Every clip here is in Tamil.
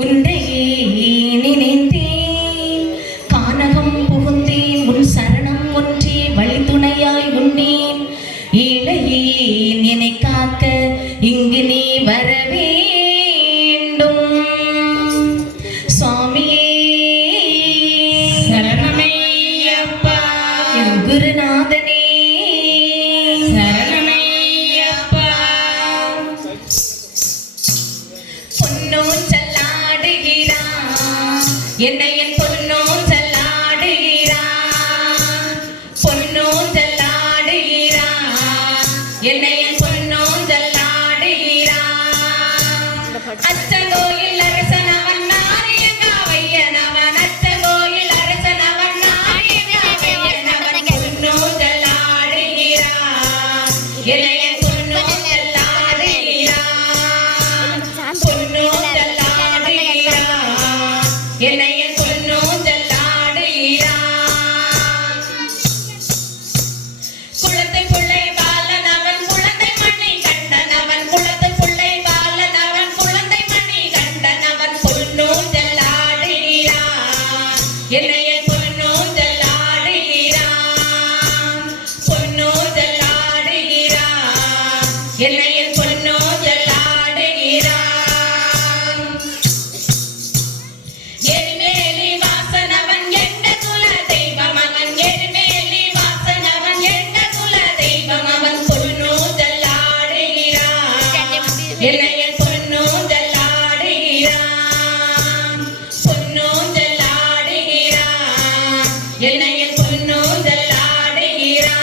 உன்னையே நினைந்தேன், கானகம் புகுந்தேன், உன் சரணம் ஒன்றே வழித்துணையாய் உண்டேன். ஏழையேன் என்னை காக்க இங்கு நீ வர வேண்டும். சுவாமியே சரணமையப்பா, என் குருநாதனே சரணமையப்பா. பொன்னூஞ்சல் ஆடுகிறான் என்னை என் பொன்னூஞ்சல் ஆடுகிறான். பொன்னூஞ்சல் ஆடுகிறான் என்னை என் பொன்னூஞ்சல் ஆடுகிறான். அச்சங்கோயில் அரசனவன் நாரியங்காவையனவன், அச்சங்கோயில் அரசனவன் நாரியங்காவையனவன் பொன்னூஞ்சல் ஆடுகிறான் என்னை என் பொன்னூஞ்சல் ஆடுகிறான். பொன்னூஞ்சல் ஆடுகிறான் என்னை என் பொன்னூஞ்சல் ஆடுகிறான். குளத்தை புள்ளை பாலனவன் குழந்தை மணி கண்டனவன், குளத்தை புள்ளை பாலனவன் குழந்தை மணி கண்டனவன் பொன்னூஞ்சல் ஆடுகிறான் என்னை என் பொன்னூஞ்சல் ஆடுகிறான். பொன்னூஞ்சல் ஆடுகிறான் என்னை என் பொன்னூஞ்சல் ஆடுகிறான். எரிமேலி வாசனவன் எந்த குல தெய்வம் அவன், எரிமேலி வாசனவன் எந்த குல தெய்வம் அவன் பொன்னூஞ்சல் ஆடுகிறான் என்னை என் பொன்னூஞ்சல் ஆடுகிறான். பொன்னூஞ்சல் ஆடுகிறான் என்னை என் பொன்னூஞ்சல் ஆடுகிறான்.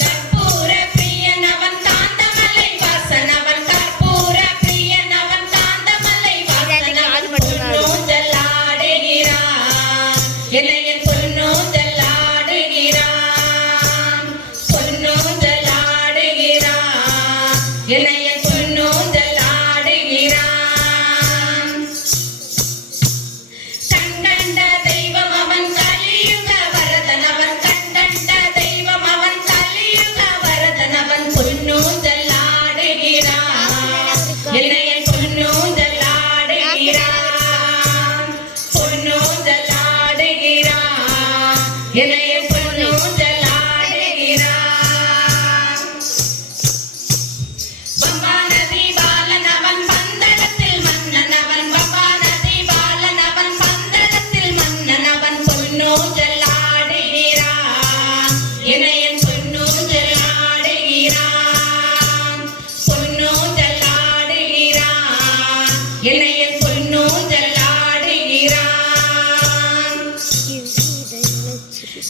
கற்பூர பிரியனவன் காந்தமலை வாசனவன், கற்பூர பிரியனவன் காந்தமலை வாசனவன் பொன்னூஞ்சல் ஆடுகிறான் என்னை என் பொன்னூஞ்சல் ஆடுகிறான். பொன்னூஞ்சல் ஆடுகிறான் என்னை என் பொன்னூஞ்சல் ஆடுகிறான். கண்கண்ட தெய்வம் அவன் கலியுக வரதனவன், கண்கண்ட தெய்வம் அவன் கலியுக வரதனவன் பொன்னூஞ்சல் ஆடுகிறான் என்னை என் பொன்னூஞ்சல் ஆடுகிறான். பொன்னூஞ்சல் ஆடுகிறான் என்னை என் பொன்னூஞ்சல் ஆடுகிறான். பம்பாநதி பாலனவன் பந்தரத்தில் மன்னனவன், பம்பாநதி பாலனவன் பந்தரத்தில் மன்னனவன் பொன்னூஞ்சல் ஆடுகிறான் என்னை என் பொன்னூஞ்சல் ஆடுகிறான். பொன்னூஞ்சல் ஆடுகிறான் என்னை என் பொன்னூஞ்சல் ஆடுகிறான்.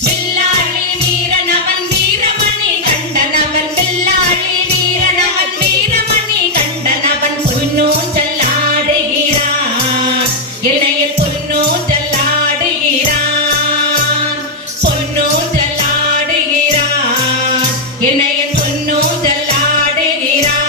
வில்லாளி வீரனவன் வீரமணி கண்டனவன், வில்லாளி வீரனவன் வீரமணி கண்டனவன் பொன்னூஞ்சல் ஆடுகிறான் என்னை என் பொன்னூஞ்சல் ஆடுகிறான். பொன்னூஞ்சல் ஆடுகிறான் என்னை என் பொன்னூஞ்சல் ஆடுகிறான்.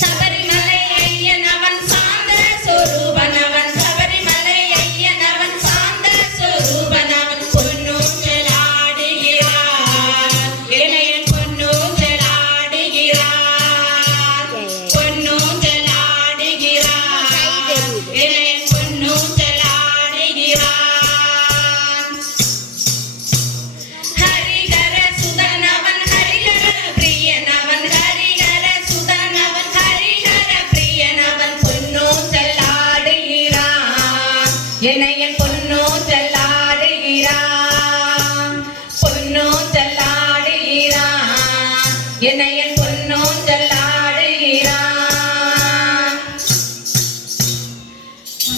சபரிமலை ஐயனவன் சாந்த சொரூபனவன், சபரிமலை ஐயனவன் சாந்த சொரூபனவன் பொன்னூஞ்சல் ஆடுகிறான் என்னை என் பொன்னூஞ்சல் ஆடுகிறான். பொன்னூஞ்சல் ஆடுகிறான் என்னை என் பொன்னூஞ்சல் ஆடுகிறான். ஹரிஹர சுதனவன் ஹரிஹர பிரியனவன், ஹரிஹர சுதனவன் ஹரிஹர பிரியனவன் பொன்னூஞ்சல் ஆடுகிறான் என்னை என் பொன்னூஞ்சல் ஆடுகிறான். பொன்னூஞ்சல் ஆடுகிறான் என்னை என் பொன்னூஞ்சல் ஆடுகிறான்.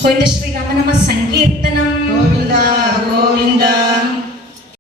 கோவிந்த ஸ்ரீராமநாம சங்கீர்த்தனம். கோவிந்தா கோவிந்தா